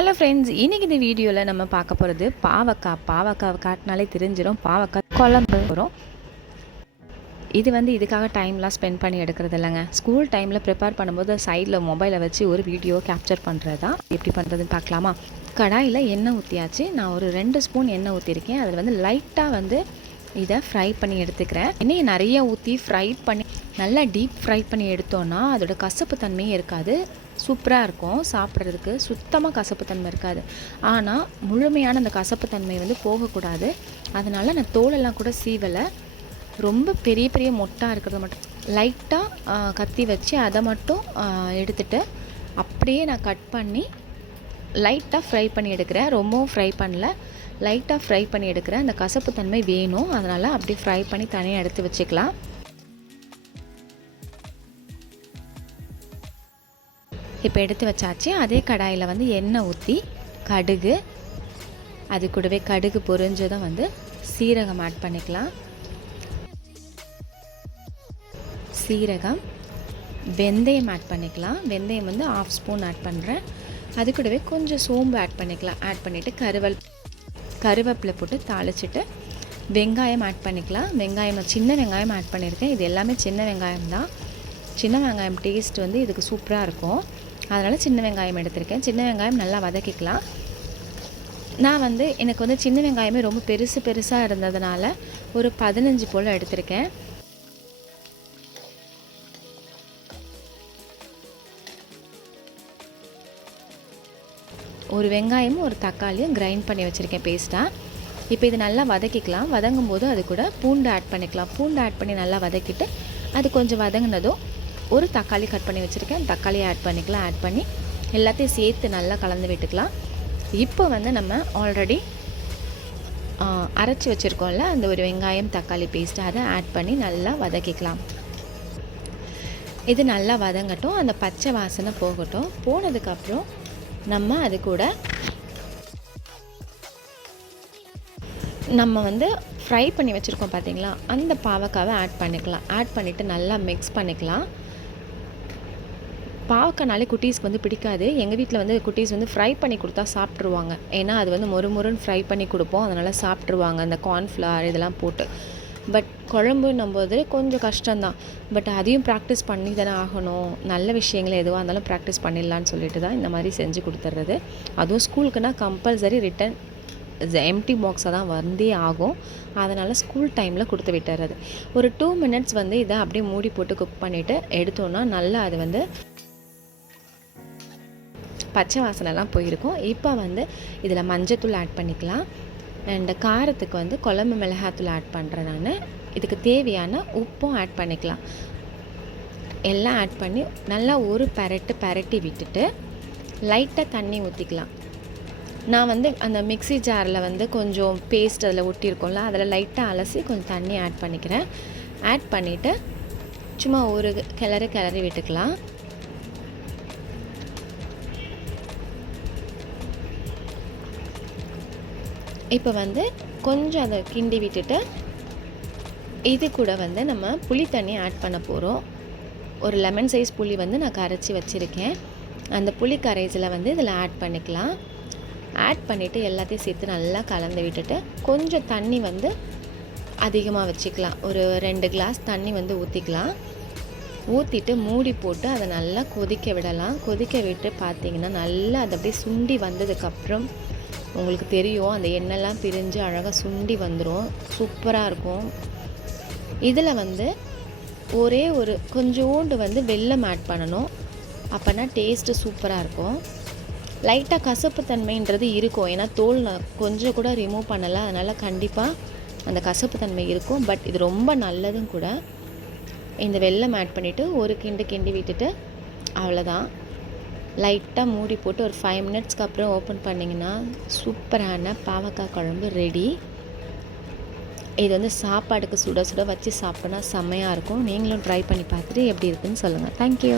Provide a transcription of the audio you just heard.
Hello friends இன்றைக்கி இந்த வீடியோவில் நம்ம பார்க்க போகிறது பாவக்காய். பாவக்காய் காட்டினாலே தெரிஞ்சிடும் பாவக்காய் குழம்பு. வரும் இது வந்து இதுக்காக டைம்லாம் ஸ்பெண்ட் பண்ணி எடுக்கிறது இல்லைங்க. ஸ்கூல் டைமில் ப்ரிப்பேர் பண்ணும்போது சைடில் மொபைலை வச்சு ஒரு வீடியோ கேப்சர் பண்ணுறது தான் எப்படி பண்ணுறதுன்னு பார்க்கலாமா? கடாயில் எண்ணெய் ஊற்றியாச்சு நான் ஒரு ரெண்டு ஸ்பூன் எண்ணெய் ஊற்றிருக்கேன் அதில் வந்து லைட்டாக வந்து இதை ஃப்ரை பண்ணி எடுத்துக்கிறேன். எண்ணெயை நிறைய ஊற்றி ஃப்ரை பண்ணி நல்லா டீப் ஃப்ரை பண்ணி எடுத்தோன்னா அதோட கசப்பு தன்மையும் இருக்காது. சூப்பராக இருக்கும். சாப்பிட்றதுக்கு சுத்தமாக கசப்பு தன்மை இருக்காது. ஆனால் முழுமையான அந்த கசப்பு தன்மை வந்து போகக்கூடாது. அதனால் நான் தோலெல்லாம் கூட சீவலை. ரொம்ப பெரிய பெரிய மொட்டாக இருக்கிறத மட்டும் லைட்டாக கத்தி வச்சு அதை மட்டும் எடுத்துட்டு அப்படியே நான் கட் பண்ணி லைட்டாக ஃப்ரை பண்ணி எடுக்கிறேன். ரொம்பவும் ஃப்ரை பண்ணல. லைட்டாக ஃப்ரை பண்ணி எடுக்கிறேன். அந்த கசப்பு தன்மை வேணும். அதனால் அப்படியே ஃப்ரை பண்ணி தனியாக எடுத்து வச்சுக்கலாம். இப்போ எடுத்து வச்சாச்சு. அதே கடாயில் வந்து எண்ணெய் ஊற்றி கடுகு அது கூடவே கடுகு பொரிஞ்சதும் வந்து சீரகம் ஆட் பண்ணிக்கலாம். சீரகம் வெந்தயம் ஆட் பண்ணிக்கலாம். வெந்தயம் வந்து ஆஃப் ஸ்பூன் ஆட் பண்ணுறேன் அது கூடவே கொஞ்சம் சோம்பு ஆட் பண்ணிக்கலாம். ஆட் பண்ணிவிட்டு கருவல் கருவேப்பிலை போட்டு தாளிச்சிட்டு வெங்காயம் ஆட் பண்ணிக்கலாம். வெங்காயம் சின்ன வெங்காயம் ஆட் பண்ணியிருக்கேன். இது எல்லாமே சின்ன வெங்காயம் தான். சின்ன வெங்காயம் டேஸ்ட் வந்து இதுக்கு சூப்பராக இருக்கும். அதனால் சின்ன வெங்காயம் எடுத்திருக்கேன். சின்ன வெங்காயம் நல்லா வதக்கிக்கலாம். நான் வந்து எனக்கு வந்து சின்ன வெங்காயமே ரொம்ப பெருசு பெருசாக இருந்ததுனால ஒரு பதினஞ்சு போல் எடுத்திருக்கேன். ஒரு வெங்காயமும் ஒரு தக்காளியும் கிரைண்ட் பண்ணி வச்சுருக்கேன் பேஸ்ட்டாக இப்போ இது நல்லா வதக்கிக்கலாம். வதங்கும் போது அது கூட பூண்டு ஆட் பண்ணிக்கலாம். பூண்டு ஆட் பண்ணி நல்லா வதக்கிட்டு அது கொஞ்சம் வதங்கினதும் ஒரு தக்காளி கட் பண்ணி வச்சுருக்கேன். தக்காளியை ஆட் பண்ணிக்கலாம். ஆட் பண்ணி எல்லாத்தையும் சேர்த்து நல்லா கலந்து விட்டுக்கலாம். இப்போ வந்து நம்ம ஆல்ரெடி அரைச்சி வச்சுருக்கோம்ல அந்த ஒரு வெங்காயம் தக்காளி பேஸ்ட்டு அதை ஆட் பண்ணி நல்லா வதக்கிக்கலாம். இது நல்லா வதங்கட்டும். அந்த பச்சை வாசனை போகட்டும். போனதுக்கப்புறம் நம்ம அது கூட நம்ம வந்து ஃப்ரை பண்ணி வச்சுருக்கோம் பார்த்தீங்களா அந்த பாவக்காவை ஆட் பண்ணிக்கலாம். ஆட் பண்ணிவிட்டு நல்லா மிக்ஸ் பண்ணிக்கலாம். பாவக்காய்னாலே குட்டீஸ்க்கு வந்து பிடிக்காது. எங்கள் வீட்டில் வந்து குட்டீஸ் வந்து ஃப்ரை பண்ணி கொடுத்தா சாப்பிட்ருவாங்க ஏன்னா அது வந்து மொறு மொறுன்னு ஃப்ரை பண்ணி கொடுப்போம். அதனால் சாப்பிட்ருவாங்க அந்த கார்ன்ஃப்ளவர் இதெல்லாம் போட்டு. பட் குழம்புன்னும் போது கொஞ்சம் கஷ்டம்தான். பட் அதையும் ப்ராக்டிஸ் பண்ணி தானே ஆகணும். நல்ல விஷயங்கள் எதுவாக இருந்தாலும் ப்ராக்டிஸ் பண்ணிடலான்னு சொல்லிட்டு தான் இந்த மாதிரி செஞ்சு கொடுத்துட்றது அதுவும் ஸ்கூலுக்குன்னா கம்பல்சரி ரிட்டன் எம்டி பாக்ஸாக தான் வந்தே ஆகும். அதனால் ஸ்கூல் டைமில் கொடுத்து விட்டுறது ஒரு டூ மினிட்ஸ் வந்து இதை அப்படியே மூடி போட்டு குக் பண்ணிவிட்டு எடுத்தோன்னா நல்லா அது வந்து பச்சை வாசனைலாம் போயிருக்கும். இப்போ வந்து இதில் மஞ்சத்தூள் ஆட் பண்ணிக்கலாம். அண்ட் காரத்துக்கு வந்து குழம்பு மிளகாத்தூள் ஆட் பண்ணுறேன் நான். இதுக்கு தேவையான உப்பும் ஆட் பண்ணிக்கலாம். எல்லாம் ஆட் பண்ணி நல்லா ஒரு பரட்டு பரட்டி விட்டுட்டு லைட்டாக தண்ணி ஊற்றிக்கலாம் நான் வந்து அந்த மிக்சி ஜாரில் வந்து கொஞ்சம் பேஸ்ட் அதில் ஒட்டியிருக்கோம்ல அதில் லைட்டாக அலசி கொஞ்சம் தண்ணி ஆட் பண்ணிக்கிறேன். ஆட் பண்ணிவிட்டு சும்மா ஒரு கிளறு கிளறி விட்டுக்கலாம். இப்போ வந்து கொஞ்சம் அதை கிண்டி விட்டுட்டு இது கூட வந்து நம்ம புளி தண்ணி ஆட் பண்ண போகிறோம் ஒரு லெமன் சைஸ் புளி வந்து நான் கரைச்சி வச்சுருக்கேன். அந்த புளி கரைசலை வந்து இதில் ஆட் பண்ணிக்கலாம். ஆட் பண்ணிவிட்டு எல்லாத்தையும் சேர்த்து நல்லா கலந்து விட்டுட்டு கொஞ்சம் தண்ணி வந்து அதிகமாக வச்சுக்கலாம். ஒரு ரெண்டு கிளாஸ் தண்ணி வந்து ஊற்றிக்கலாம் ஊற்றிட்டு மூடி போட்டு அதை நல்லா கொதிக்க விடலாம். கொதிக்க விட்டு பார்த்திங்கன்னா நல்லா அதை அப்படியே சுண்டி வந்ததுக்கப்புறம் உங்களுக்கு தெரியும் அந்த எண்ணெய்லாம் பிரிஞ்சு அழகாக சுண்டி வந்துடும் சூப்பராக இருக்கும். இதில் வந்து ஒரே ஒரு கொஞ்சோண்டு வந்து வெல்லம் ஆட் பண்ணணும். அப்போனா டேஸ்ட்டு சூப்பராக இருக்கும். லைட்டாக கசப்பு தன்மைன்றது இருக்கும். ஏன்னா தோல் நான் கொஞ்சம் கூட ரிமூவ் பண்ணலை. அதனால் கண்டிப்பாக அந்த கசப்பு தன்மை இருக்கும். பட் இது ரொம்ப நல்லதும் கூட. இந்த வெல்லம் ஆட் பண்ணிவிட்டு ஒரு கிண்டு கிண்டி விட்டுட்டு அவ்வளோதான் லைட்டாக மூடி போட்டு ஒரு ஃபைவ் மினிட்ஸ்க்கு அப்புறம் ஓப்பன் பண்ணிங்கன்னா சூப்பரான பாவக்காய் குழம்பு ரெடி இது வந்து சாப்பாடுக்கு சுட சுட வச்சு சாப்பிட்னா செம்மையாக இருக்கும். நீங்களும் ட்ரை பண்ணி பார்த்துட்டு எப்படி இருக்குன்னு சொல்லுங்கள் தேங்க்யூ